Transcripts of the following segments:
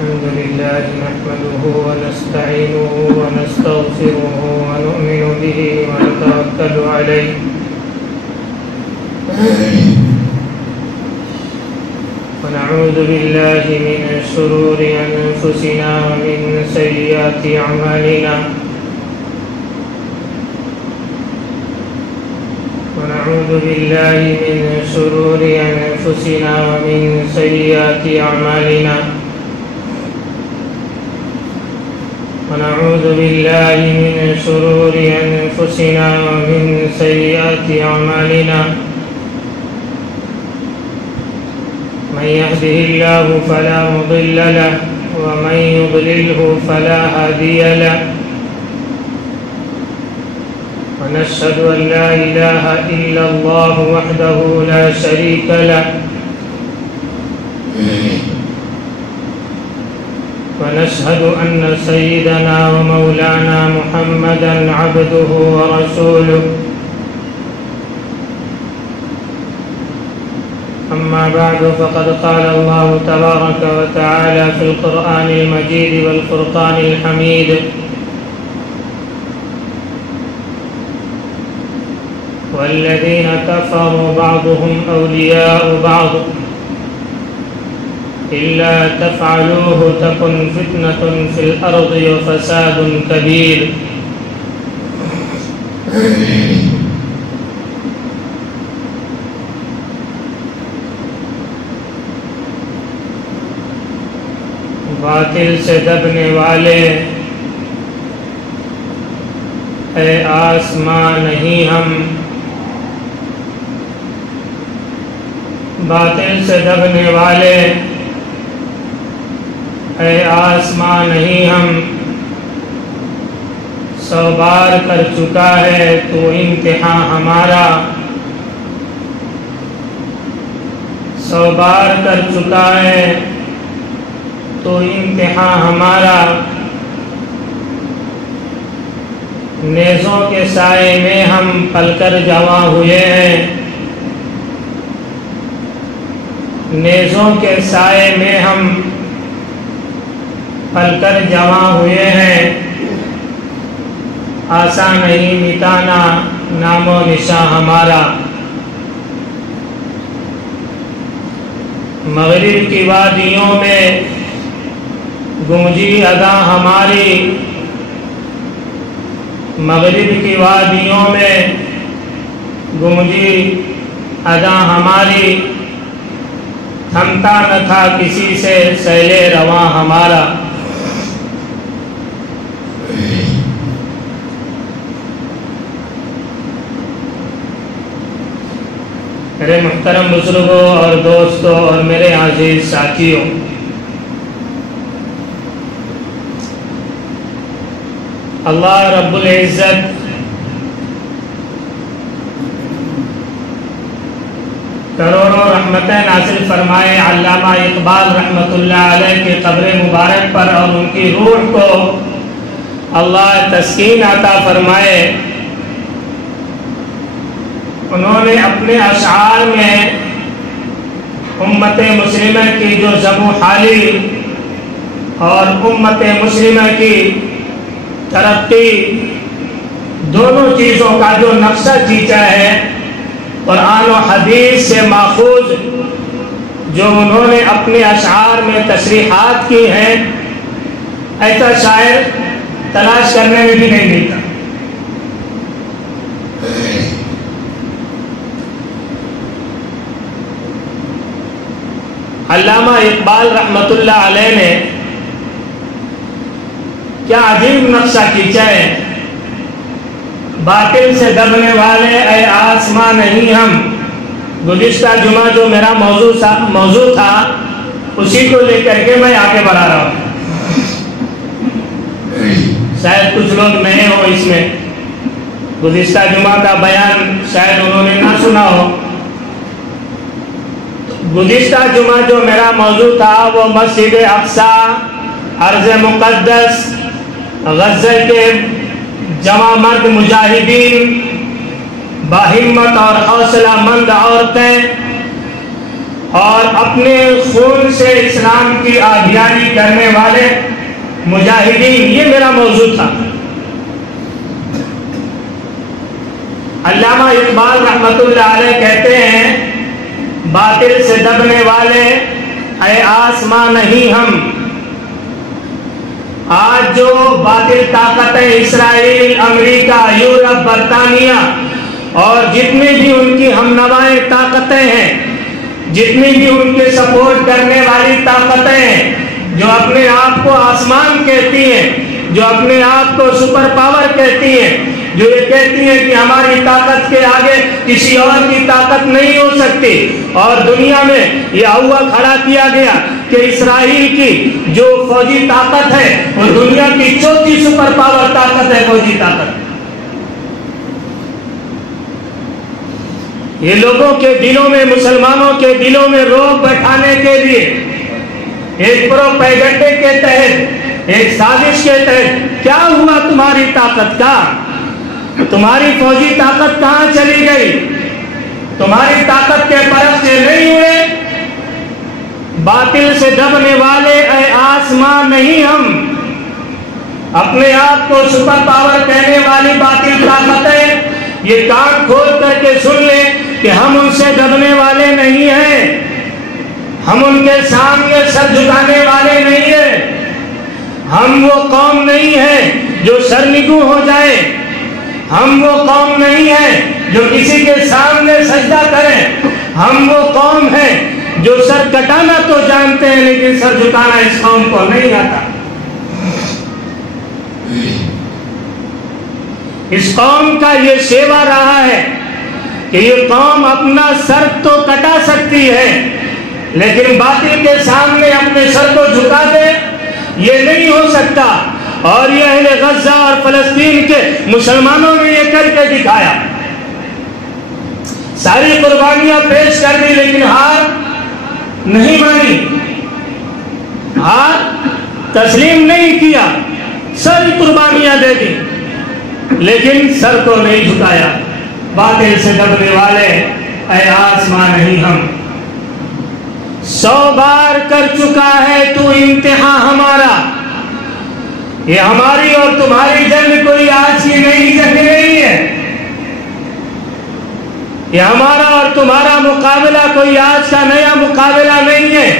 الحمد لله نحمده ونستعينه ونستغفره ونؤمن به ونتوكل عليه ونعوذ بالله من شرور أنفسنا ومن سيئات أعمالنا ونعوذ بالله من شرور أنفسنا ومن سيئات أعمالنا ونعوذ بالله من شرور أنفسنا ومن سيئات أعمالنا من يهده الله فلا مضل له ومن يضلله فلا هادي له ونشهد أن لا إله إلا الله وحده لا شريك له ونشهد أن سيدنا ومولانا محمدا عبده ورسوله أما بعد فقد قال الله تبارك وتعالى في القرآن المجيد والفرقان الحميد والذين كفروا بعضهم أولياء بعض إلا تفعلوه تكن فتنة في الأرض وفساد كبير باطل سے دبنے والے اے آسمان نہیں ہم باطل سے دبنے والے اے آسمان نہیں ہم 100 بار کر چکا ہے تو امتحان ہمارا 100 بار کر چکا ہے تو امتحان ہمارا نیزوں کے سائے میں ہم پل کر جمع ہوئے ہیں نیزوں کے سائے میں ہم پل کر جمع ہوئے ہیں آسان نہیں مٹانا نام و نشاں ہمارا مغرب کی وادیوں میں گونجی ادا ہماری مغرب کی وادیوں میں گونجی ادا ہماری تھمتا نہ تھا کسی سے سیل رواں ہمارا میرے محترم بزرگوں اور دوستوں اور میرے عزیز ساتھیوں اللہ رب العزت کروڑوں رحمتیں نازل فرمائے علامہ اقبال رحمۃ اللہ علیہ کے قبر مبارک پر اور ان کی روح کو اللہ تسکین عطا فرمائے انہوں نے اپنے اشعار میں امت مسلمہ کی جو ذم و حالی اور امت مسلمہ کی ترقی دونوں چیزوں کا جو نقشہ کھینچا ہے قرآن و حدیث سے ماخوذ جو انہوں نے اپنے اشعار میں تصریحات کی ہیں ایسا شاعر تلاش کرنے میں بھی نہیں ملتا علامہ اقبال رحمۃ اللہ علیہ نے کیا عجیب نقشہ کھینچا ہے باطل سے دبنے والے اے آسمان نہیں ہم گزشتہ جمعہ جو میرا موضوع تھا اسی کو لے کر کے میں آگے بڑھا رہا ہوں شاید کچھ لوگ نئے ہو اس میں گزشتہ جمعہ کا بیان شاید انہوں نے نہ سنا ہو گزشتہ جمعہ جو میرا موضوع تھا وہ مسجد اقصی ارض مقدس غزہ کے جمع مرد مجاہدین باہمت اور حوصلہ مند عورتیں اور اپنے خون سے اسلام کی آبیاری کرنے والے مجاہدین، یہ میرا موضوع تھا۔ علامہ اقبال رحمۃ اللہ علیہ کہتے ہیں، باطل سے دبنے والے اے آسماں نہیں ہم۔ آج جو باطل طاقتیں اسرائیل، امریکہ، یورپ، برطانیہ اور جتنی بھی ان کی ہمنوائیں طاقتیں ہیں، جتنی بھی ان کے سپورٹ کرنے والی طاقتیں ہیں، جو اپنے آپ کو آسمان کہتی ہیں، جو اپنے آپ کو سپر پاور کہتی ہیں، جو یہ کہتی ہیں کہ ہماری طاقت کے آگے کسی اور کی طاقت نہیں ہو سکتی، اور دنیا میں یہ ہوا کھڑا کیا گیا کہ اسرائیل کی جو فوجی طاقت ہے وہ دنیا کی چوتھی سپر پاور طاقت ہے، فوجی طاقت۔ یہ لوگوں کے دلوں میں، مسلمانوں کے دلوں میں رعب بیٹھانے کے لیے ایک پروپیگنڈے کے تحت، ایک سازش کے تحت، کیا ہوا تمہاری طاقت کا؟ تمہاری فوجی طاقت کہاں چلی گئی؟ تمہاری طاقت کے پرخچے نہیں ہوئے؟ باطل سے دبنے والے اے آسماں نہیں ہم۔ اپنے آپ کو سپر پاور کہنے والی باطل طاقتیں یہ کان کھول کر کے سن لیں کہ ہم ان سے دبنے والے نہیں ہیں، ہم ان کے سامنے سر جھکانے والے نہیں ہیں، ہم وہ قوم نہیں ہیں جو سرنگوں ہو جائے، ہم وہ قوم نہیں ہیں جو کسی کے سامنے سجدہ کریں، ہم وہ قوم ہیں جو سر کٹانا تو جانتے ہیں لیکن سر جھکانا اس قوم کو نہیں آتا۔ اس قوم کا یہ شیوا رہا ہے کہ یہ قوم اپنا سر تو کٹا سکتی ہے لیکن باطل کے سامنے اپنے سر کو جھکا دے یہ نہیں ہو سکتا، اور یہ اہل غزہ اور فلسطین کے مسلمانوں نے یہ کر کے دکھایا۔ ساری قربانیاں پیش کر دی لیکن ہار نہیں مانی، ہار تسلیم نہیں کیا، ساری قربانیاں دے دی لیکن سر کو نہیں جھکایا۔ باطل سے دبنے والے اے آسماں نہیں ہم۔ 100 بار کر چکا ہے تو امتحان ہمارا، یہ ہماری اور تمہاری جنگ کوئی آج کی نئی جنگ نہیں ہے، یہ ہمارا اور تمہارا مقابلہ کوئی آج کا نیا مقابلہ نہیں ہے۔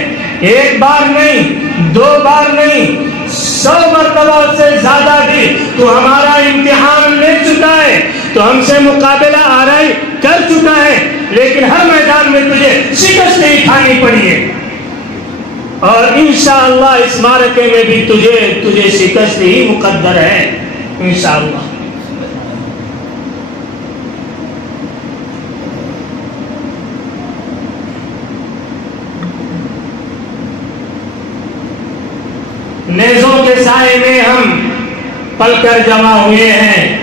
ایک بار نہیں، 2 بار نہیں، 100 مرتبہ سے زیادہ بھی تو ہمارا امتحان لے چکا ہے، تو ہم سے مقابلہ آرائی کر چکا ہے، لیکن ہر میدان میں تجھے شکست نہیں کھانی پڑی ہے، اور انشاءاللہ اس معرکے میں بھی تجھے شکست ہی مقدر ہے انشاءاللہ۔ نیزوں کے سائے میں ہم پل کر جمع ہوئے ہیں،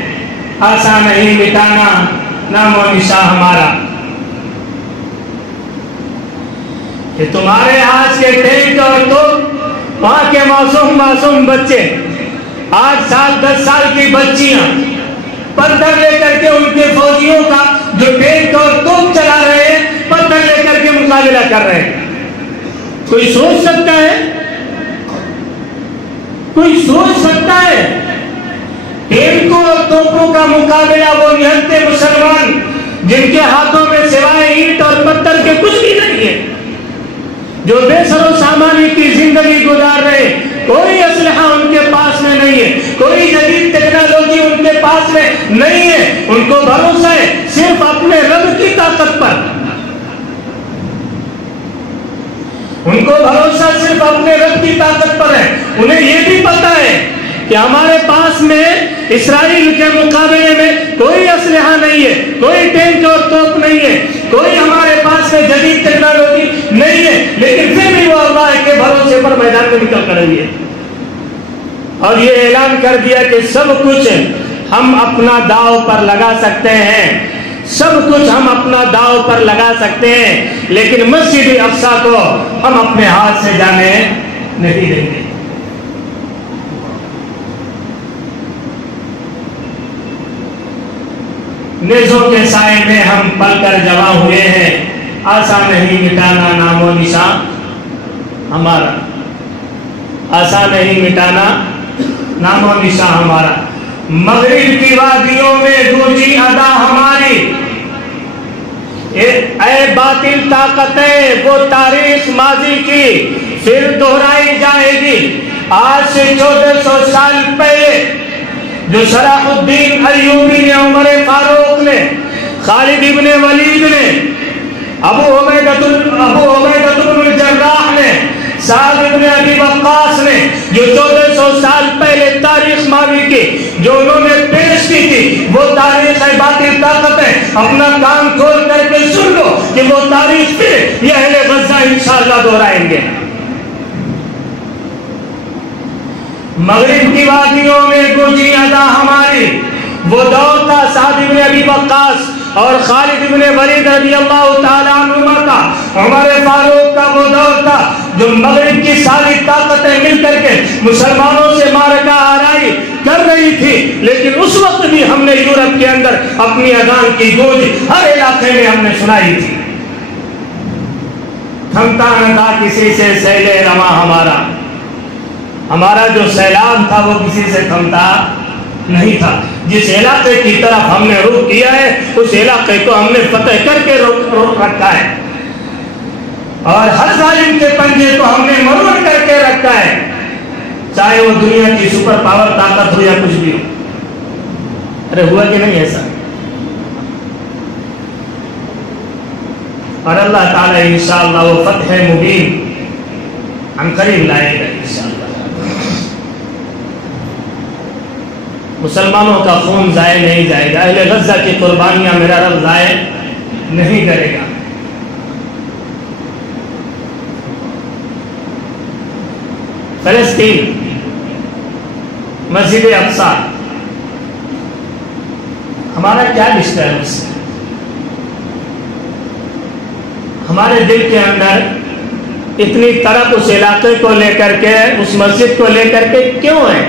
آسان نہیں مٹانا نام و نشاں ہمارا۔ کہ تمہارے ہاتھ کے ٹینک اور تو وہاں کے معصوم بچے، 8 سال 10 سال کی بچیاں پتھر لے کر کے ان کے فوجیوں کا جو ٹینک اور توپ چلا رہے ہیں پتھر لے کر کے مقابلہ کر رہے ہیں۔ کوئی سوچ سکتا ہے؟ کوئی سوچ سکتا ہے؟ ٹینکوں اور توپوں کا مقابلہ وہ نہتے مسلمان جن کے ہاتھوں میں سوائے اینٹ اور پتھر کے کچھ بھی نہیں ہے، جو بے سر و سامانی کی زندگی گزار رہے، کوئی اسلحہ ان کے پاس میں نہیں ہے، کوئی جدید ٹیکنالوجی ان کے پاس میں نہیں ہے، ان کو بھروسہ ہے صرف اپنے رب کی طاقت پر، ان کو بھروسہ صرف اپنے رب کی طاقت پر ہے۔ انہیں یہ بھی پتا ہے کہ ہمارے پاس میں اسرائیل کے مقابلے میں کوئی اسلحہ نہیں ہے، کوئی ٹینک اور توپ نہیں ہے، کوئی ہمارے پاس میں جدید ٹیکنالوجی نہیں ہے، لیکن پھر بھی وہ اللہ کے بھروسے پر میدان میں نکل کر رہی ہے، اور یہ اعلان کر دیا کہ سب کچھ ہم اپنا داؤ پر لگا سکتے ہیں، سب کچھ ہم اپنا داؤ پر لگا سکتے ہیں، لیکن مسجد اقصی کو ہم اپنے ہاتھ سے جانے نہیں دیں گے۔ نیزوں کے سائے میں ہم پل کر جمع ہوئے ہیں، آسان نہیں مٹانا نام و نشان ہمارا، آسان نہیں مٹانا نام و نشان ہمارا۔ مغرب کی وادیوں میں گونجی ادا ہماری، اے باطل طاقتیں وہ تاریخ ماضی کی پھر دہرائی جائے گی۔ آج سے 1400 سال پہلے جو صلاح الدین ایوبی نے، عمر فاروق نے، خالد ابن ولید نے، ابو عبیدہ بن الجراح نے، سعد ابن ابی وقاص نے، جو 1400 سال پہلے تاریخ ماضی کی جو انہوں نے پیش کی تھی، وہ تاریخ ہے باطل طاقت ہے۔ اپنا کان کھول کر کے سن لو کہ وہ تاریخ پھر یہ اہل غزہ انشاءاللہ دہرائیں گے۔ مغرب کی وادیوں میں گونجی ادا ہماری، وہ دور تھا سعد ابن ابی وقاص اور خالد ابن ولید رضی اللہ تعالیٰ عنہما کا، عمر فاروق کا وہ دور تھا جو مغرب کی ساری طاقتیں مل کر کے مسلمانوں سے معرکہ آرائی کر رہی تھی، لیکن اس وقت بھی ہم نے یورپ کے اندر اپنی اذان کی گونج ہر علاقے میں ہم نے سنائی تھی۔ تھمتا نہ تھا کسی سے سیل رواں ہمارا، ہمارا جو سیلاب تھا وہ کسی سے تھمتا نہیں تھا۔ جس علاقے کی طرف ہم نے رخ کیا ہے اس علاقے کو ہم نے فتح کر کے رکھا ہے، اور ہر ظالم کے پنجے کو ہم نے مروڑ کر کے رکھا ہے، چاہے وہ دنیا کی سپر پاور طاقت ہو یا کچھ بھی ہو۔ ارے ہوا کہ نہیں ایسا؟ اور اللہ تعالیٰ انشاءاللہ وہ فتح مبین ہم قریب لائے گا انشاءاللہ۔ مسلمانوں کا خون ضائع نہیں جائے گا، اہل غزہ کی قربانیاں میرا رب ضائع نہیں کرے گا۔ فلسطین، مسجد اقصی، ہمارا کیا رشتہ ہے اس سے؟ ہمارے دل کے اندر اتنی طرف اس علاقے کو لے کر کے، اس مسجد کو لے کر کے کیوں ہے؟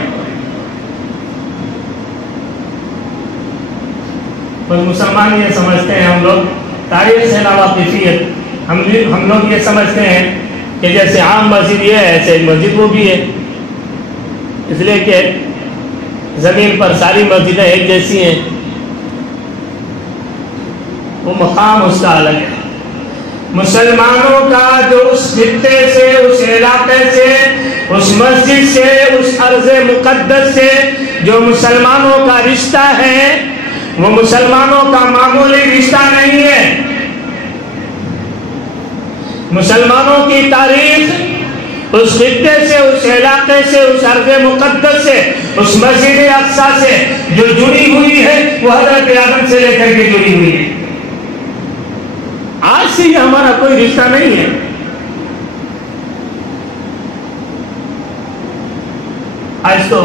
پر مسلمان یہ سمجھتے ہیں، ہم لوگ تاریخ سے ناواقفیت، ہم لوگ یہ سمجھتے ہیں کہ جیسے عام مسجد یہ ہے ایسے مسجد وہ بھی ہے، اس لیے کہ زمین پر ساری مسجدیں ایک جیسی ہیں، وہ مقام اس کا الگ ہے۔ مسلمانوں کا جو اس خطے سے، اس علاقے سے، اس مسجد سے، اس ارض مقدس سے جو مسلمانوں کا رشتہ ہے، وہ مسلمانوں کا معمولی رشتہ نہیں ہے۔ مسلمانوں کی تاریخ اس خطے سے، اس علاقے سے، اس ارض مقدس سے، اس مسجد اقصی سے جو جڑی ہوئی ہے وہ حضرت آدم سے لے کر کے جڑی ہوئی ہے۔ آج سے یہ ہمارا کوئی رشتہ نہیں ہے۔ آج تو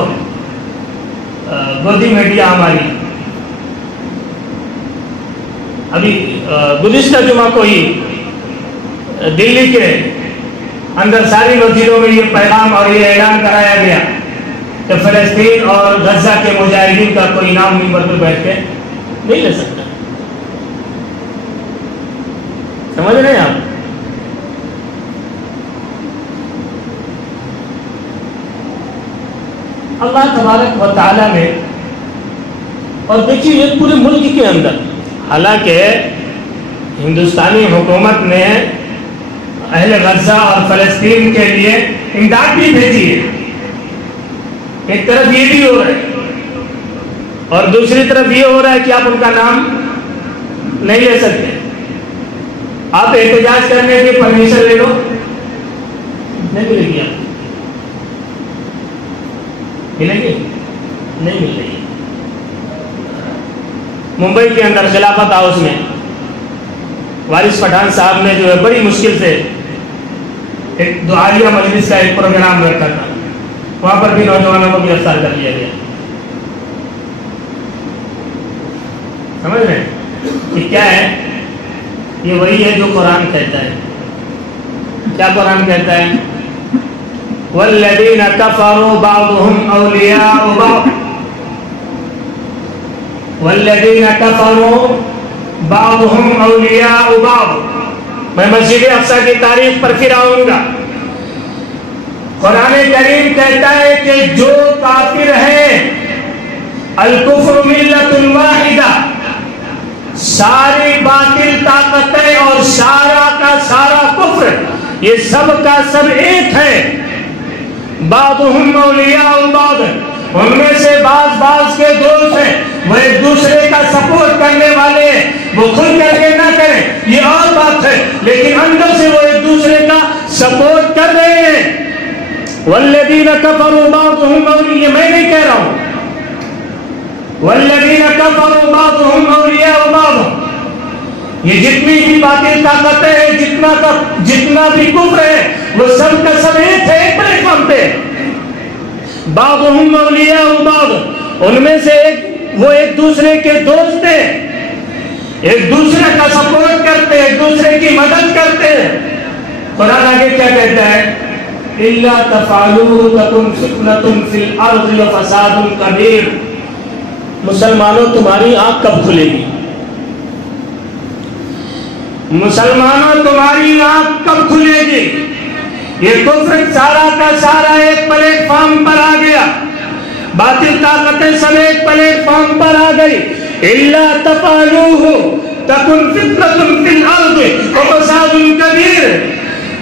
گودی میڈیا ہماری، ابھی گزشتہ جمعہ کو ہی دلی کے اندر ساری مسجدوں میں یہ پیغام اور یہ اعلان کرایا گیا کہ فلسطین اور غزہ کے مجاہدین کا کوئی نام منبر پہ بیٹھ کے نہیں لے سکتا۔ سمجھ رہے ہیں آپ؟ اللہ تبارک و تعالیٰ نے، اور دیکھیے یہ پورے ملک کے اندر، حالانکہ ہندوستانی حکومت نے اہل غزہ اور فلسطین کے لیے امداد بھی بھیجی ہے، ایک طرف یہ بھی ہو رہا ہے اور دوسری طرف یہ ہو رہا ہے کہ آپ ان کا نام نہیں لے سکتے، آپ احتجاج کرنے کی پرمیشن لے لو، نہیں ملے گی، آپ ملے گی؟ نہیں مل رہی۔ ممبئی کے اندر خلافت ہاؤس میں وارث پٹھان صاحب نے جو ہے بڑی مشکل سے ایک دعائیہ مجلس کا ایک پروگرام رکھا تھا، وہاں پر بھی نوجوانوں کو گرفتار کر لیا گیا۔ سمجھ رہے ہیں کہ کیا ہے؟ یہ وہی ہے جو قرآن کہتا ہے۔ کیا قرآن کہتا ہے؟ وَالَّذِينَ كَفَرُوا بَعْضُهُمْ أَوْلِيَاءُ بَعْضٍ وَالَّذِينَ كَفَرُوا بَعْضُهُمْ أَوْلِيَاءُ بَعْضٍ میں مسجد اقصی کی تاریخ پر پھر آؤں گا۔ قرآن کریم کہتا ہے کہ جو کافر ہے الکفر ملت واحدہ، ساری باطل طاقتیں اور سارا کا سارا کفر یہ سب کا سب ایک ہے۔ بعضهم اولیاء بعض، ان میں سے بعض کے دوست ہیں، وہ ایک دوسرے کا سپورٹ کرنے والے ہیں، وہ کھل کر کے نہ کریں یہ اور بات ہے، لیکن اندر سے وہ ایک دوسرے کا سپورٹ کر رہے ہیں۔ والذین کفروا بعضهم اولیاء، میں نہیں کہہ رہا ہوں، والذین کفروا بعضهم اولیاء بعض، یہ جتنی بھی باطل طاقتیں ہیں، جتنا بھی کفر ہے، وہ سب کا سب ایک ہے، ایک پلیٹ فارم پہ۔ بعضهم اولیاء بعض، ان میں سے وہ ایک دوسرے کے دوست ہیں، ایک دوسرے کا سپورٹ کرتے ہیں، ایک دوسرے کی مدد کرتے ہیں۔ قرآن آگے کیا کہتا ہے؟ إِلَّا تَفْعَلُوهُ تَكُنْ فِتْنَةٌ فِي الْأَرْضِ وَفَسَادٌ كَبِيرٌ۔ مسلمانوں تمہاری آنکھ کب کھلے گی؟ مسلمانوں تمہاری آنکھ کب کھلے گی؟ یہ کفر سارا کا سارا ایک پلیٹ فارم پر آ گیا، باطل طاقتیں سب ایک پلیٹ فارم پر آ گئی۔ إِلَّا تَفْعَلُوهُ تَكُنْ فِتْنَةٌ فِي الْأَرْضِ وَفَسَادٌ كَبِيرٌ۔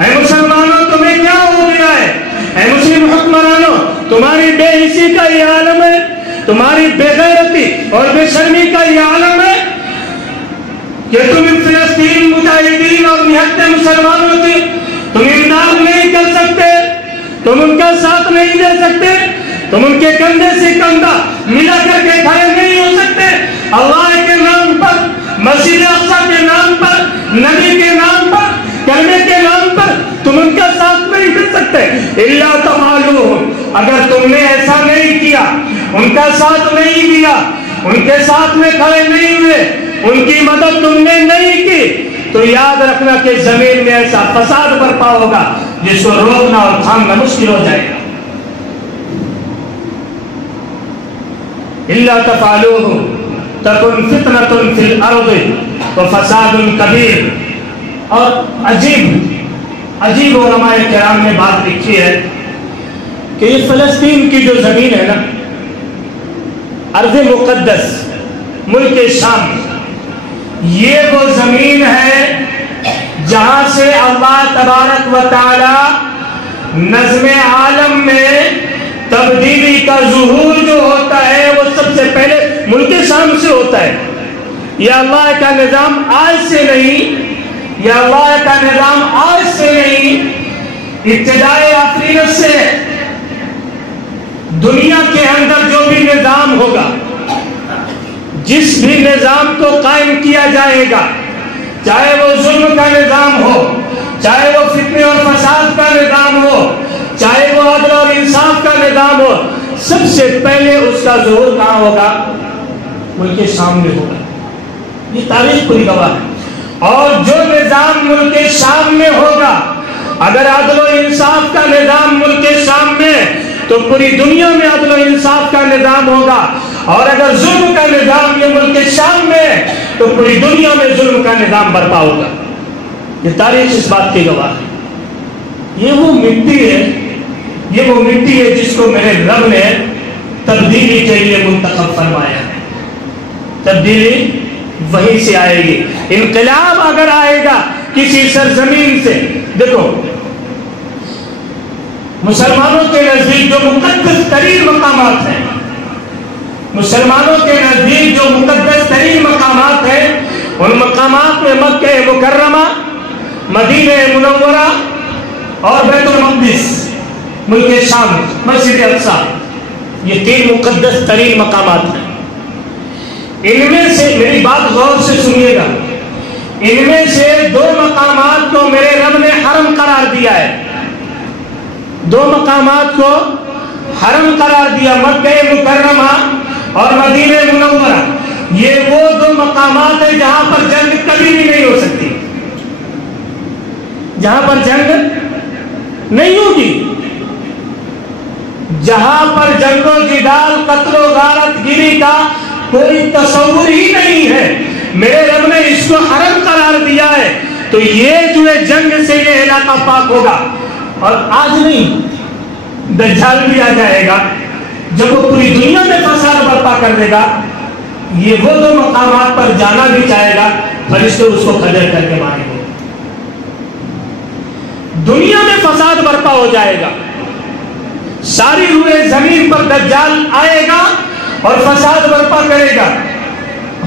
اے مسلمانوں تمہیں کیا ہو گیا ہے؟ اے مسلم حکمرانوں تمہاری بے حسی کا یہ عالم ہے، تمہاری بے غیرتی اور بے شرمی کا یہ عالم ہے کہ تم فلسطین مجاہدین اور نہتے مسلمانوں کی تم امداد نہیں کر سکتے، تم ان کا ساتھ نہیں دے سکتے، تم ان کے کندھے سے کندھا ملا کر کے کھڑے نہیں ہو سکتے۔ اللہ کے نام پر، مسجد اقصی کے نام پر، نبی کے نام پر، کلمے کے نام پر تم ان کا ساتھ نہیں دے سکتے۔ الا تفعلوه، اگر تم نے ایسا نہیں کیا، ان کا ساتھ نہیں دیا، ان کے ساتھ میں کھڑے نہیں ہوئے، ان کی مدد تم نے نہیں کی، تو یاد رکھنا کہ زمین میں ایسا فساد برپا ہوگا جس کو روکنا اور تھامنا مشکل ہو جائے گا۔ الا تفعلوه تكن فتنة في الارض وفساد كبير۔ اور عجیب علماء کرام نے بات لکھی ہے کہ یہ فلسطین کی جو زمین ہے نا، ارض مقدس، ملک شام، یہ وہ زمین ہے جہاں سے اللہ تبارک و تعالی نظم عالم میں تبدیلی کا ظہور جو ہوتا ہے وہ سب سے پہلے ملک شام سے ہوتا ہے۔ یہ اللہ کا نظام آج سے نہیں، یہ اللہ کا نظام آج سے نہیں، ابتدائے آفرینت سے دنیا کے اندر جو بھی نظام ہوگا، جس بھی نظام کو قائم کیا جائے گا، چاہے وہ ظلم کا نظام ہو، چاہے وہ فتنے اور فساد کا نظام ہو، چاہے وہ عدل اور انصاف کا نظام ہو، سب سے پہلے اس کا ظہور کہاں ہوگا؟ ملک شام میں ہوگا۔ یہ تاریخ پوری گواہ ہے۔ اور جو نظام ملک شام میں ہوگا، اگر عدل و انصاف کا نظام ملک شام میں، تو پوری دنیا میں عدل و انصاف کا نظام ہوگا، اور اگر ظلم کا نظام یہ ملک شام میں، تو پوری دنیا میں ظلم کا نظام برپا ہوگا۔ یہ تاریخ اس بات کی گواہ ہے۔ یہ وہ مٹی ہے جس کو میرے رب نے تبدیلی کے لیے منتخب فرمایا ہے۔ تبدیلی وہیں سے آئے گی۔ انقلاب اگر آئے گا کسی سرزمین سے، دیکھو مسلمانوں کے نزدیک جو مقدس ترین مقامات ہیں، مسلمانوں کے نزدیک جو مقدس ترین مقامات ہیں، ان مقامات میں مکہ مکرمہ، مدینہ منورہ اور بیت المقدس، ملک شام، مسجد اقصی، یہ تین مقدس ترین مقامات ہیں۔ ان میں سے میری بات غور سے سنیے گا، ان میں سے دو مقامات کو میرے رب نے حرم قرار دیا ہے، دو مقامات کو حرم قرار دیا، مکہ مکرمہ اور مدینہ منورہ۔ یہ وہ دو مقامات ہیں جہاں پر جنگ کبھی بھی نہیں ہو سکتی، جہاں پر جنگ نہیں ہوگی، جہاں پر جنگ و جدال، قتل و غارت گیری کا کوئی تصور ہی نہیں ہے۔ میرے رب نے اس کو حرم قرار دیا ہے تو یہ جو ہے جنگ سے یہ علاقہ پاک ہوگا. اور آج نہیں، دجال بھی آ جائے گا جب وہ پوری دنیا میں فساد برپا کر دے گا. یہ وہ دو مقامات پر جانا بھی چاہے گا، فرشتے اس کو خجل کر کے ماریں گے. دنیا میں فساد برپا ہو جائے گا، ساری روئے زمین پر دجال آئے گا اور فساد برپا کرے گا.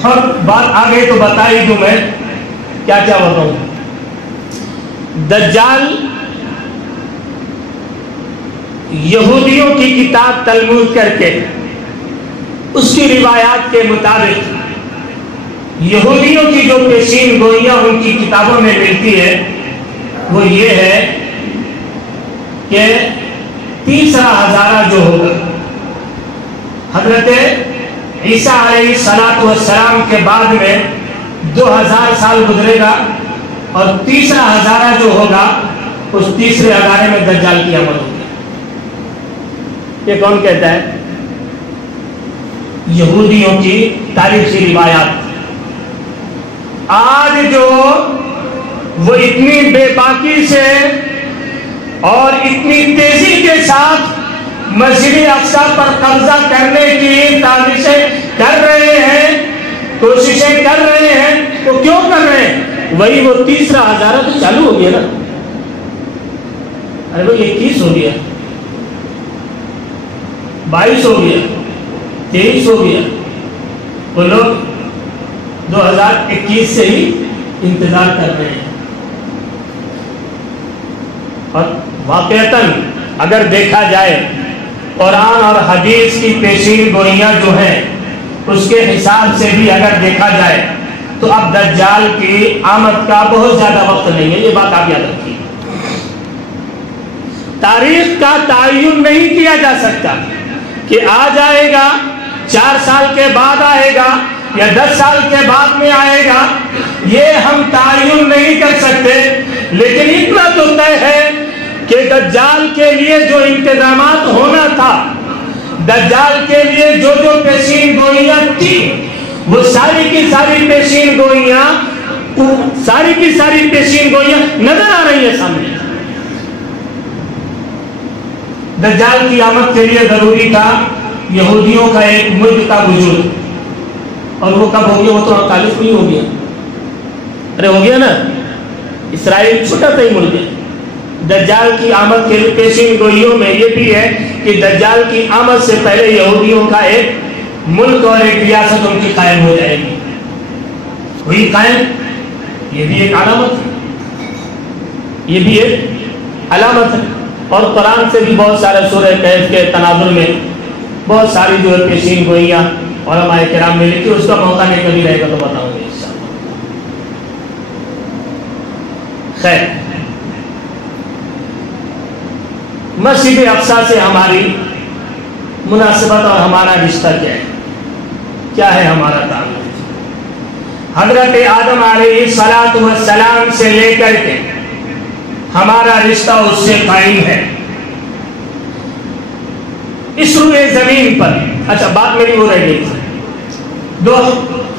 اور بات آگے تو بتائی دوں میں کیا کیا بتاؤں. دجال یہودیوں کی کتاب تلمود کر کے اس کی روایات کے مطابق یہودیوں کی جو پیشین گوئیاں ان کی کتابوں میں ملتی ہے وہ یہ ہے کہ تیسرا ہزارہ جو ہوگا، حضرت عیسیٰ علیہ السلام کے بعد میں 2000 سال گزرے گا اور تیسرا ہزارہ جو ہوگا اس تیسرے ہزارے میں دجال کی آمد ہوگی. یہ کون کہتا ہے؟ یہودیوں کی تاریخی روایات. آج جو وہ اتنی بے باکی سے اور اتنی تیزی کے ساتھ مسجد اقصی پر قبضہ کرنے کی سازشیں کر رہے ہیں، کوششیں کر رہے ہیں، وہ کیوں کر رہے ہیں؟ وہی وہ تیسرا ہزارہ تو چالو ہو گیا نا. ارے وہ 21 ہو گیا، 22 ہو گیا، 23 ہو گیا. وہ لوگ 2021 سے ہی انتظار کر رہے ہیں. اور واقعتاً اگر دیکھا جائے قرآن اور حدیث کی پیشین گوئیاں جو ہیں اس کے حساب سے بھی اگر دیکھا جائے تو اب دجال کی آمد کا بہت زیادہ وقت نہیں ہے. یہ بات آپ یاد رکھیے. تاریخ کا تعین نہیں کیا جا سکتا کہ آ جائے گا، 4 سال کے بعد آئے گا یا 10 سال کے بعد میں آئے گا، یہ ہم تعین نہیں کر سکتے. لیکن اتنا تو طے ہے کہ دجال کے لیے جو انتظامات ہونا تھا، دجال کے لیے جو جو پیشین گوئیاں تھی، وہ ساری کی ساری پیشین گوئیاں نظر آ رہی ہیں سامنے. دجال کی آمد کے لیے ضروری تھا یہودیوں کا ایک ملک کا وجود. اور وہ کب ہو گیا؟ وہ تو 48 میں ہی ہو گیا. ارے ہو گیا نا، اسرائیل چھوٹا سا ہی ملک ہے. دجال کی آمد کے پیشین گوئیوں میں یہ بھی ہے کہ دجال کی آمد سے پہلے یہودیوں کا ایک ملک اور ایک ریاست ان کی قائم ہو جائے گی. وہی قائم، یہ بھی ایک علامت ہے، یہ بھی ایک علامت ہے. اور قرآن سے بھی بہت سارے سورہ کہف کے تناظر میں بہت ساری جو ہے پیشین گوئیاں علماء کرام نے لکھی. اس کا موقع نہیں کبھی رہے گا تو بتاؤں گے انشاءاللہ. خیر، مسجد اقصی سے ہماری مناسبت اور ہمارا رشتہ کیا ہے؟ کیا ہے ہمارا تعلق؟ حضرت آدم علیہ السلام سے لے کر کے ہمارا رشتہ اس سے قائم ہے اس روئے زمین پر. اچھا، بات میری ہو رہی ہے. 2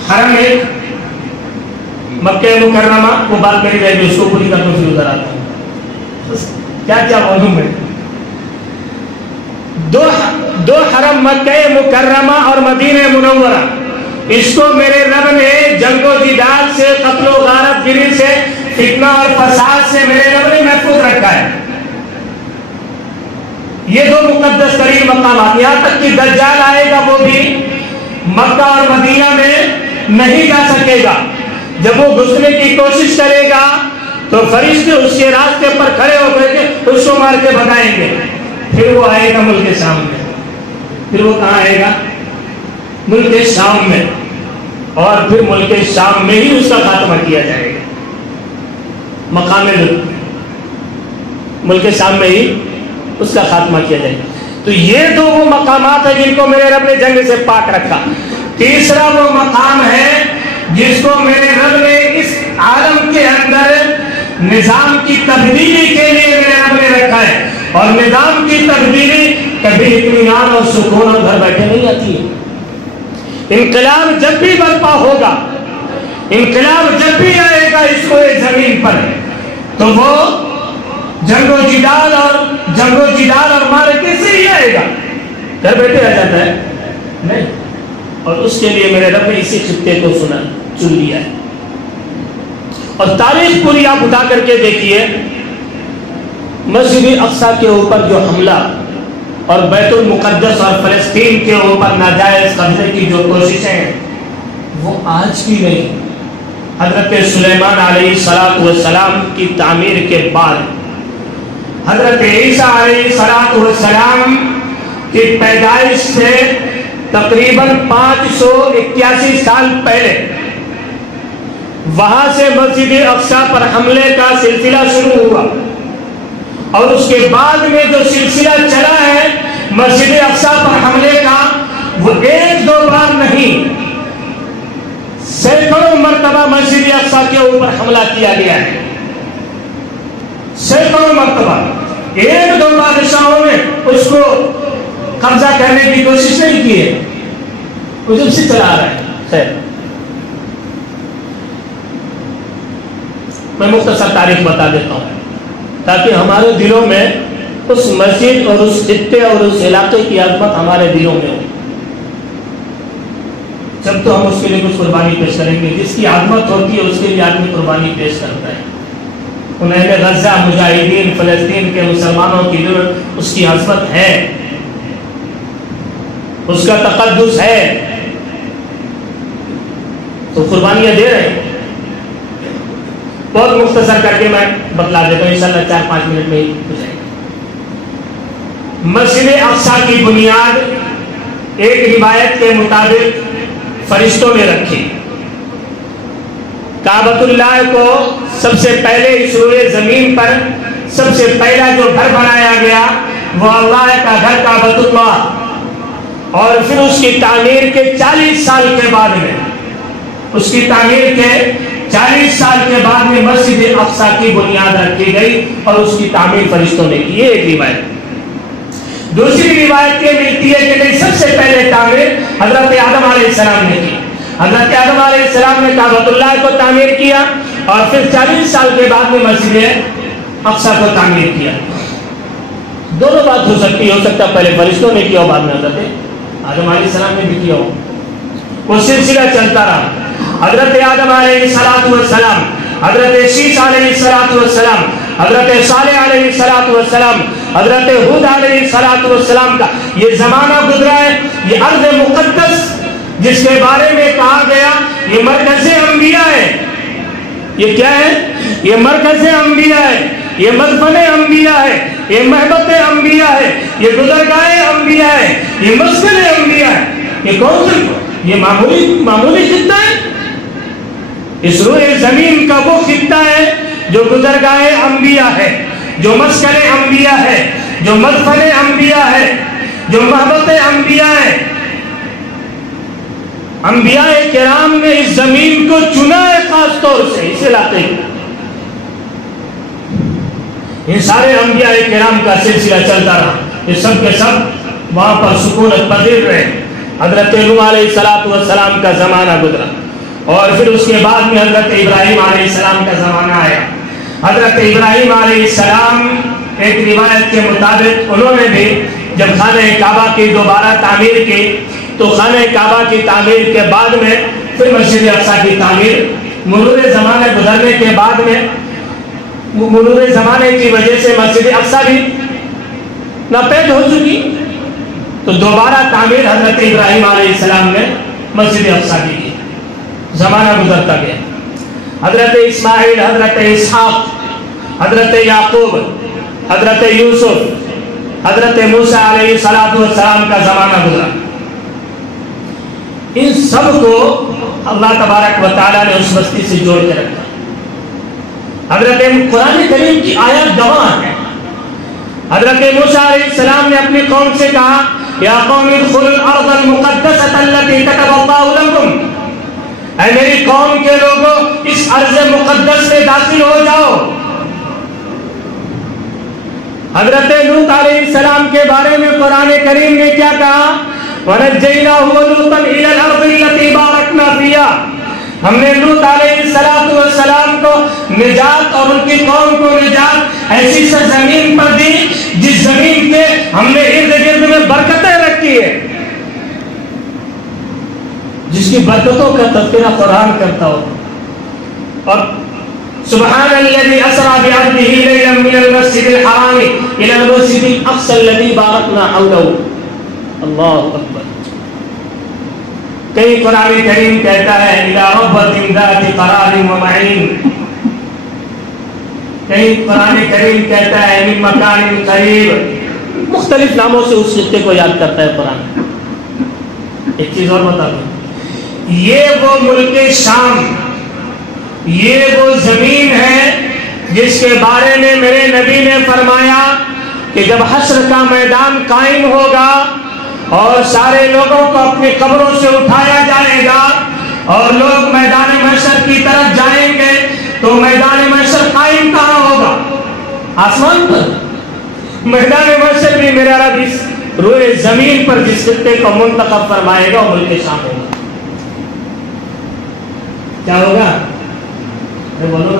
حرم، ایک مکہ مکرمہ، وہ بات میری رہ گئی، اس کو پوری کرنے سے ادھر آتا ہوں. کیا معلوم ہے؟ 2 حرم مکہ مکرمہ اور مدینہ منورہ، اس کو میرے رب نے جنگ و جدال سے، قتل و غارت گری سے، فتنہ اور فساد سے میرے رب نے محفوظ رکھا ہے. یہ 2 مقدس ترین مقامات. یہاں تک کہ دجال آئے گا وہ بھی مکہ اور مدینہ میں نہیں جا سکے گا. جب وہ گھسنے کی کوشش کرے گا تو فرشتے اس کے راستے پر کھڑے ہو کر کے اس کو مار کے بھگائیں گے. پھر وہ آئے گا ملک شام میں. پھر وہ کہاں آئے گا؟ ملک شام میں. اور پھر ملک شام میں ہی اس کا خاتمہ کیا جائے گا. مقام ملک شام میں ہی اس کا خاتمہ کیا جائے گا. تو یہ 2 وہ مقامات ہیں جن کو میرے رب نے جنگ سے پاک رکھا. تیسرا وہ مقام ہے جس کو میرے رب نے اس عالم کے اندر نظام کی تبدیلی کے لیے میرے رب نے رکھا ہے. اور نظام کی تبدیلی کبھی اطمینان اور سکون اور گھر بیٹھے نہیں آتی ہے. انقلاب جب بھی برپا ہوگا انقلاب جب بھی آئے گا اس کو زمین پر تو وہ جنگ و جدال اور مارکے سے ہی آئے گا، گھر بیٹھے آ جاتا ہے نہیں۔ اور اس کے لیے میرے رب نے اسی خطے کو چن لیا ہے۔ اور تاریخ پوری آپ اٹھا کر کے دیکھیے، مسجد اقصی کے اوپر جو حملہ اور بیت المقدس اور فلسطین کے اوپر ناجائز قبضے کی جو کوششیں ہیں وہ آج کی نہیں، حضرت سلیمان علیہ السلام کی تعمیر کے بعد، حضرت عیسیٰ علیہ السلام کی پیدائش سے تقریباً 581 سال پہلے وہاں سے مسجد اقصی پر حملے کا سلسلہ شروع ہوا، اور اس کے بعد میں جو سلسلہ چلا ہے مسجد اقصی پر حملے کا وہ ایک دو بار نہیں، سینکڑوں مرتبہ مسجد اقصی کے اوپر حملہ کیا گیا ہے، سینکڑوں مرتبہ۔ ایک دو بادشاہوں نے اس کو قبضہ کرنے کی کوشش نہیں کی ہے، وہ جب سے چلا رہا ہے۔ خیر، میں مختصر تاریخ بتا دیتا ہوں تاکہ ہمارے دلوں میں اس مسجد اور اس خطے اور اس علاقے کی عظمت ہمارے دلوں میں ہو، جب تو ہم اس کے لیے کچھ قربانی پیش کریں گے۔ جس کی عظمت ہوتی ہے اس کے لیے آدمی قربانی پیش کرتا ہے۔ انہیں غزہ، مجاہدین، فلسطین کے مسلمانوں کی جو اس کی عظمت ہے، اس کا تقدس ہے، تو قربانیاں دے رہے ہیں۔ بہت مختصر کر کے میں بتلا دیتا ہوں، انشاءاللہ 4-5 منٹ میں ہی ہو جائے گا۔ مسجد اقصی کی بنیاد ایک روایت کے مطابق فرشتوں نے رکھی۔ کعبۃ اللہ کو سب سے پہلے اس روئے زمین پر سب سے پہلا جو گھر بنایا گیا وہ اللہ کا گھر کعبۃ اللہ، اور پھر اس کی تعمیر کے 40 سال کے بعد میں، اس کی تعمیر کے 40 سال کے بعد میں مسجد اقصی کی بنیاد رکھی گئی اور اس کی تعمیر فرشتوں نے کی۔ یہ ایک روایت۔ دوسری روایت یہ ملتی ہے کہ نہیں، سب سے پہلے تعمیر حضرت آدم علیہ السلام نے کی۔ حضرت آدم علیہ السلام نے کعبۃ اللہ کو تعمیر کیا اور پھر 40 سال کے بعد میں مسجد اقصی کو تعمیر کیا۔ دونوں بات ہو سکتی، ہو سکتا پہلے فرشتوں نے کیا اور بعد میں حضرت آدم علیہ السلام نے بھی کیا ہو۔ وہ سلسلہ چلتا رہا۔ حضرت آدم علیہ السلام، حضرت شیش علیہ السلام، حضرت صالح علیہ السلام، حضرت ہود علیہ السلام کا یہ زمانہ گزرا ہے۔ یہ ارض مقدس جس کے بارے میں کہا گیا یہ مرکز انبیاء ہے، یہ کیا ہے؟ یہ مرکز انبیاء ہے، یہ مدفن انبیاء ہے، یہ محبت انبیاء ہے، یہ گزرگاہ انبیاء ہے، یہ مسکن انبیاء ہے۔ یہ کون سی؟ یہ معمولی خطہ ہے؟ اس روئے زمین کا وہ خطہ ہے جو گزرگاہ انبیاء ہے، جو مسکن انبیاء ہے، جو مدفن انبیاء ہے، جو محبت انبیاء ہے۔ انبیاء کرام نے اس زمین کو چنا ہے خاص طور سے اس علاقے کو۔ ان سارے انبیاء کرام کا سلسلہ چلتا رہا، یہ سب کے سب وہاں پر سکونت پذیر رہے۔ حضرت نوح علیہ السلام کا زمانہ گزرا اور پھر اس کے بعد میں حضرت ابراہیم علیہ السلام کا زمانہ آیا۔ حضرت ابراہیم علیہ السلام ایک روایت کے مطابق انہوں نے بھی جب خانہ کعبہ کی دوبارہ تعمیر کی تو خانہ کعبہ کی تعمیر کے بعد میں پھر مسجد اقصی کی تعمیر، مرور زمانے گزرنے کے بعد میں مرور زمانے کی وجہ سے مسجد اقصی بھی ناپید ہو چکی، تو دوبارہ تعمیر حضرت ابراہیم علیہ السلام نے مسجد اقصی کی کی۔ زمانہ گزرتا گیا، حضرت اسماعیل، حضرت اسحاق، حضرت یعقوب، حضرت یوسف، حضرت موسیٰ علیہ السلام کا زمانہ گزرا۔ ان سب کو اللہ تبارک و تعالیٰ نے اس بستی سے جوڑ کے رکھا۔ حضرت قرآن کریم کی آیات گواہ ہے۔ حضرت موسیٰ علیہ السلام نے اپنی قوم سے کہا یا قوم ادخلوا الارض المقدسۃ التي كتب الله لكم، اے میری قوم کے لوگوں اس ارض مقدس میں داخل ہو جاؤ۔ حضرت لوط علیہ السلام کے بارے میں قرآن کریم نے کیا کہا؟ وَنَجَّيْنَاهُ وَلُوطًا إِلَى الْأَرْضِ الَّتِي بَارَكْنَا فِيهَا، ہم نے لوط علیہ السلام کو نجات اور ان کی قوم کو نجات ایسی سرزمین پر دی جس زمین کے ہم نے ارد گرد میں برکتیں رکھی ہے، جس کی برکتوں کا تذکرہ قرآن کرتا ہو. اور سبحان الذي اسرى بعبده ليلا من المسجد الحرام الى المسجد الاقصى الذي باركنا حوله. اللہ اکبر. کئی قرآن کریم کہتا ہے الى ربوة ذات قرار ومعین، کئی قرآن کریم کہتا ہے من مکان قریب. مختلف ناموں سے اس خطے کو یاد کرتا ہے قرآن. ایک چیز اور بتا دوں، یہ وہ ملک شام، یہ وہ زمین ہے جس کے بارے میں میرے نبی نے فرمایا کہ جب حشر کا میدان قائم ہوگا اور سارے لوگوں کو اپنی قبروں سے اٹھایا جائے گا اور لوگ میدان محشر کی طرف جائیں گے تو میدان محشر قائم کہاں ہوگا؟ آسمان پر. میدان محشر بھی میرا رب اس روئے زمین پر جس خطے کو منتخب فرمائے گا وہ ملک شام ہوگا. کیا ہوگا؟ بولو نا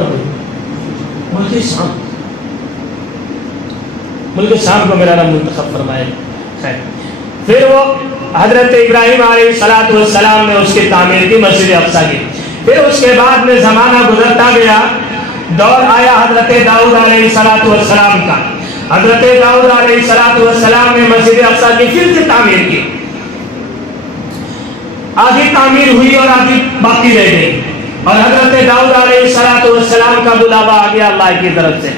ملک شام. ملک شام کو میرا رب منتخب فرمائے. پھر وہ حضرت ابراہیم علیہ السلام نے اس کی تعمیر کی، مسجد اقصیٰ کی. پھر اس کے بعد میں زمانہ گزرتا گیا، دور آیا حضرت داؤد علیہ السلام کا. حضرت داؤد علیہ السلام نے مسجد اقصیٰ کی پھر سے تعمیر کی. آدھی تعمیر ہوئی اور آدھی باقی رہ گئی، اور حضرت داؤد علیہ السلام کا بلاوا آ گیا اللہ کی طرف سے.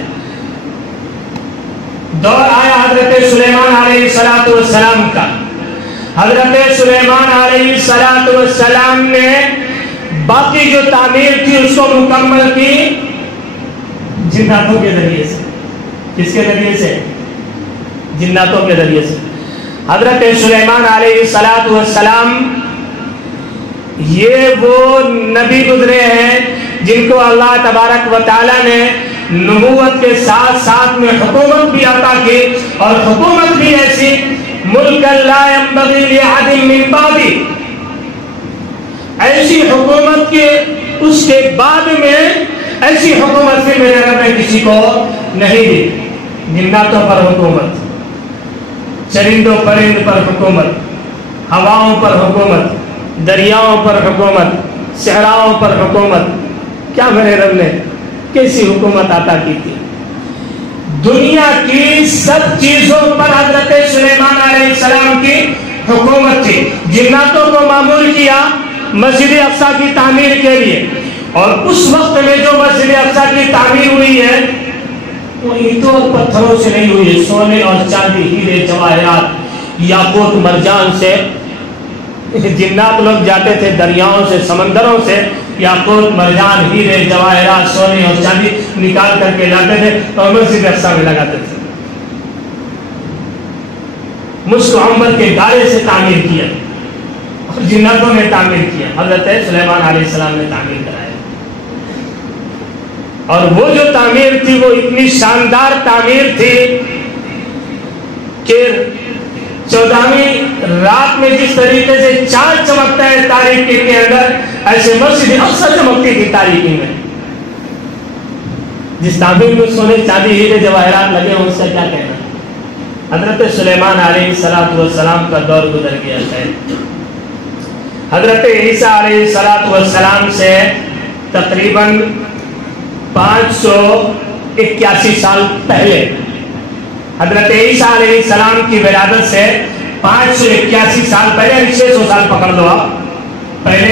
دور آیا حضرت سلیمان علیہ السلام کا. حضرت سلیمان علیہ السلام نے باقی جو تعمیر تھی اس کو مکمل کی جناتوں کے ذریعے سے. کس کے ذریعے سے؟ جناتوں کے ذریعے سے. حضرت سلیمان علیہ السلام یہ وہ نبی گزرے ہیں جن کو اللہ تبارک و تعالی نے نبوت کے ساتھ ساتھ میں حکومت بھی عطا کی، اور حکومت بھی ایسی ملک لا ينبغي لأحد من بعدی، ایسی حکومت کے اس کے بعد میں ایسی حکومت سے میرے رب نے کسی کو نہیں دی. جناتوں پر حکومت، چرندوں پرند پر حکومت، ہواؤں پر حکومت، دریاؤں پر حکومت، صحراؤں پر حکومت. کیا میرے رب نے کیسی حکومت عطا کی تھی؟ دنیا کی سب چیزوں پر حضرت سلیمان علیہ السلام کی حکومت تھی. جناتوں کو معمول کیا مسجد اقصیٰ کی تعمیر کے لیے، اور اس وقت میں جو مسجد اقصیٰ کی تعمیر ہوئی ہے وہ اینٹوں اور پتھروں سے نہیں ہوئی ہے، سونے اور چاندی، ہیرے جواہرات، یاقوت مرجان سے. جنات لوگ جاتے تھے دریاؤں سے، سمندروں سے یاقوت مرجان، ہیرے جواہرات، سونے اور چاندی نکال کر کے لاتے تھے اور مسجد اقصیٰ میں لگاتے تھے. مشک عنبر کے گارے سے تعمیر کیا اور جناتوں نے تعمیر کیا. حضرت سلیمان علیہ السلام نے تعمیر کرایا، اور وہ جو تعمیر تھی وہ اتنی شاندار تعمیر تھی کہ 14ویں رات میں جس طریقے سے چاند چمکتا ہے تاریکی کے اندر، ایسے مسجد اقصیٰ چمکتی تھی تاریکی میں. جس تعمیر میں سونے چاندی ہیرے جواہرات لگے ہیں اس کا کیا کہنا. حضرت سلیمان علیہ السلام کا دور گزر گیا ہے. حضرت عیسیٰ علیہ السلام سے تقریباً 581 سال پہلے، حضرت عیسیٰ علیہ السلام کی ولادت سے 581 سال پہلے، 600 سال پکڑ لو آپ پہلے،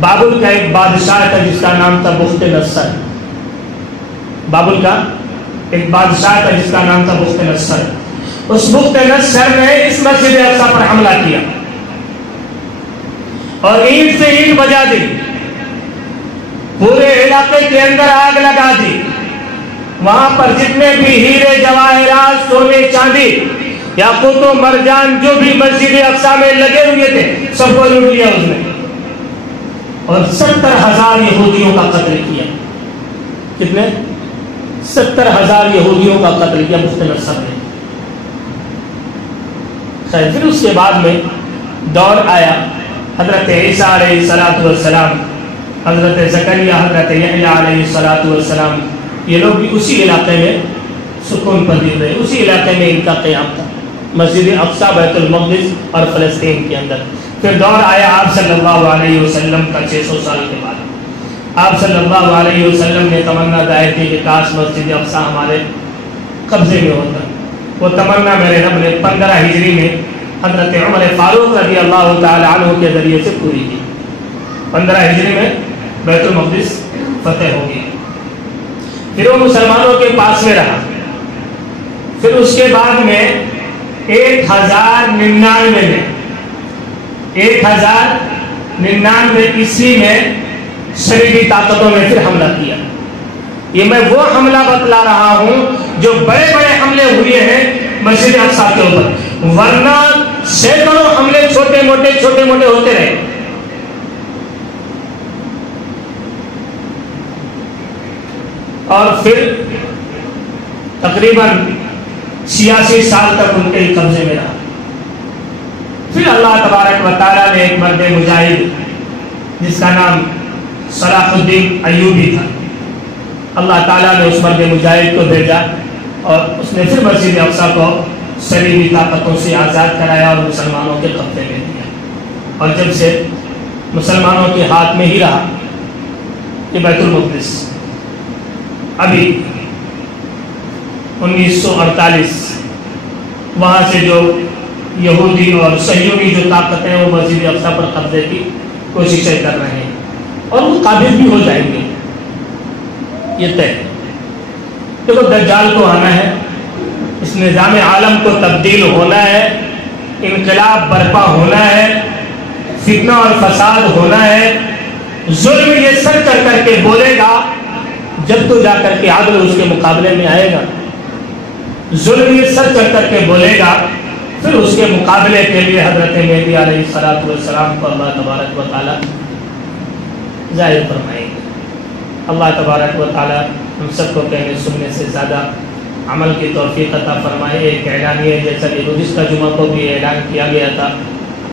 بابل کا ایک بادشاہ تھا جس کا نام تھا بخت نصر. بابل کا ایک بادشاہ تھا جس کا نام تھا بخت نصر. اس بخت نصر نے اس مسجد اقصیٰ پر حملہ کیا اور اینٹ سے اینٹ بجا دی، پورے علاقے کے اندر آگ لگا دی. وہاں پر جتنے بھی ہیرے جواہرات، سونے چاندی، یاقوت و مرجان جو بھی مسجد اقصیٰ میں لگے ہوئے تھے سب کو لوٹ لیا اس نے، اور 70,000 یہودیوں کا قتل کیا. کتنے؟ 70,000 یہودیوں کا قتل کیا بخت نصر نے. پھر اس کے بعد میں دور آیا حضرت عیسیٰ علیہ السلام حضرت زکریا، حضرت یحییٰ علیہ السلام، یہ لوگ بھی اسی علاقے میں سکون پذیر رہے، اسی علاقے میں ان کا قیام تھا، مسجد اقصیٰ، بیت المقدس اور فلسطین کے اندر۔ پھر دور آیا آپ صلی اللہ علیہ وسلم کا 600 سال کے بعد۔ آپ صلی اللہ علیہ وسلم نے تمنا ظاہر کی کہ کاش مسجد اقصیٰ ہمارے قبضے میں ہوتا۔ وہ تمنا میرے رب نے 15 ہجری میں حضرت عمر فاروق رضی اللہ تعالی عنہ کے ذریعے سے پوری کی۔ 15 ہجری میں بیت المقدس فتح ہو گیا۔ پھر وہ مسلمانوں کے پاس میں رہا۔ پھر اس کے بعد میں 1099 عیسوی میں صلیبی طاقتوں نے پھر حملہ کیا۔ یہ میں وہ حملہ بتلا رہا ہوں جو بڑے بڑے حملے ہوئے ہیں مسجد اقصیٰ کے اوپر، ورنہ سینکڑوں حملے چھوٹے موٹے ہوتے رہے۔ اور پھر تقریباً 86 سال تک ان کے قبضے میں رہا۔ پھر اللہ تبارک و تعالیٰ نے ایک مرد مجاہد جس کا نام صلاح الدین ایوبی تھا، اللہ تعالیٰ نے اس مرد مجاہد کو بھیجا اور اس نے پھر مسجد اقصیٰ کو صلیبی طاقتوں سے آزاد کرایا اور مسلمانوں کے قبضے میں دیا۔ اور جب سے مسلمانوں کے ہاتھ میں ہی رہا یہ بیت المقدس۔ ابھی 1948 وہاں سے جو یہودی اور صہیونی جو طاقتیں ہیں وہ مسجد اقصیٰ پر قبضے کی کوششیں کر رہے ہیں اور وہ قابل بھی ہو جائیں گے، یہ طے۔ دیکھو دجال کو آنا ہے، اس نظام عالم کو تبدیل ہونا ہے، انقلاب برپا ہونا ہے، فتنہ اور فساد ہونا ہے، ظلم یہ سر کر کے بولے گا جب تو جا کر کے عدل اس کے مقابلے میں آئے گا، ظلم یہ سر کر کے بولے گا، پھر اس کے مقابلے کے لیے حضرت مہدی علیہ السلام کو اللہ تبارک و تعالیٰ ظاہر فرمائیں گے۔ اللہ تبارک و تعالیٰ ہم سب کو کہنے سننے سے زیادہ عمل کی توفیق عطا فرمائے۔ ایک اعلانیہ جیسا کہ گزشتہ جمعہ کو بھی اعلان کیا گیا تھا